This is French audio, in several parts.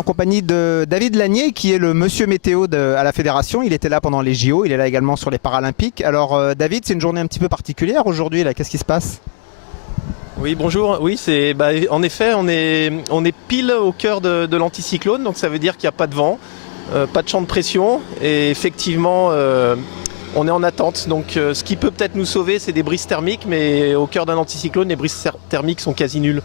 en compagnie de David Lanier, qui est le monsieur météo à la fédération. Il était là pendant les JO, il est là également sur les Paralympiques. Alors David, c'est une journée un petit peu particulière aujourd'hui, là. Qu'est-ce qui se passe? Oui, bonjour. Oui, en effet, on est pile au cœur de l'anticyclone, donc ça veut dire qu'il n'y a pas de vent, pas de champ de pression, et effectivement, on est en attente. Donc ce qui peut peut-être nous sauver, c'est des brises thermiques, mais au cœur d'un anticyclone, les brises thermiques sont quasi nulles.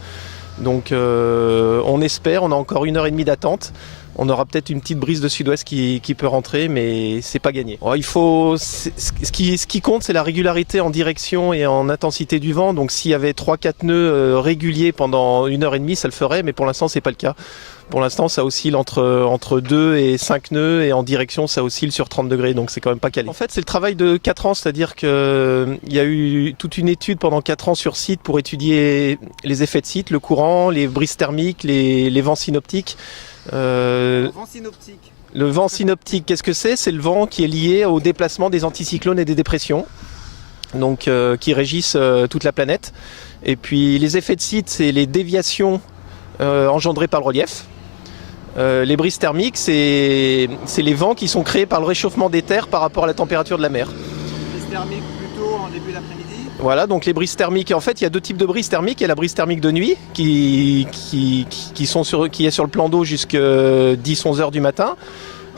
Donc on espère, on a encore 1h30 d'attente. On aura peut-être une petite brise de sud-ouest qui peut rentrer, mais c'est pas gagné. Ce qui compte, c'est la régularité en direction et en intensité du vent. Donc s'il y avait 3-4 nœuds réguliers pendant 1h30, ça le ferait, mais pour l'instant, c'est pas le cas. Pour l'instant, ça oscille entre 2 et 5 nœuds, et en direction, ça oscille sur 30 degrés, donc c'est quand même pas calé. En fait, c'est le travail de 4 ans, c'est-à-dire qu'il y a eu toute une étude pendant 4 ans sur site pour étudier les effets de site, le courant, les brises thermiques, les vents synoptiques. Le vent synoptique. Le vent synoptique, qu'est-ce que c'est? C'est le vent qui est lié au déplacement des anticyclones et des dépressions, donc qui régissent toute la planète. Et puis les effets de site, c'est les déviations engendrées par le relief. Les brises thermiques, c'est les vents qui sont créés par le réchauffement des terres par rapport à la température de la mer. Les brises thermiques plutôt en début d'après-midi. Voilà, donc les brises thermiques, en fait il y a deux types de brises thermiques. Il y a la brise thermique de nuit qui est sur le plan d'eau jusqu'à 10-11 heures du matin.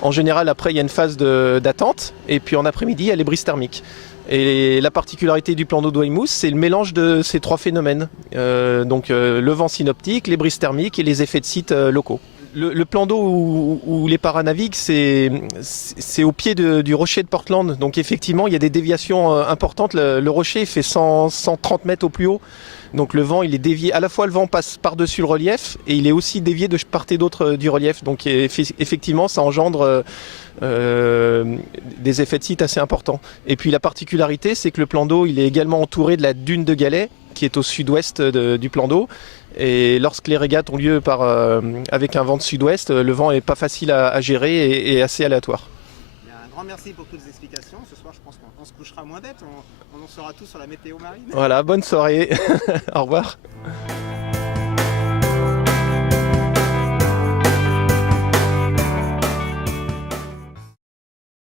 En général, après il y a une phase d'attente, et puis en après-midi il y a les brises thermiques. Et la particularité du plan d'eau de Weymouth, c'est le mélange de ces trois phénomènes. Le vent synoptique, les brises thermiques et les effets de site locaux. Le plan d'eau où les paras naviguent, c'est au pied du rocher de Portland. Donc effectivement, il y a des déviations importantes. Le rocher fait 130 mètres au plus haut. Donc le vent, il est dévié. À la fois, le vent passe par-dessus le relief, et il est aussi dévié de part et d'autre du relief. Donc effectivement, ça engendre des effets de site assez importants. Et puis la particularité, c'est que le plan d'eau, il est également entouré de la dune de Galets, qui est au sud-ouest du plan d'eau. Et lorsque les régates ont lieu avec un vent de sud-ouest, le vent n'est pas facile à gérer et assez aléatoire. Un grand merci pour toutes les explications. Ce soir, je pense qu'on se couchera moins bête. On en saura tout sur la météo marine. Voilà, bonne soirée. Au revoir.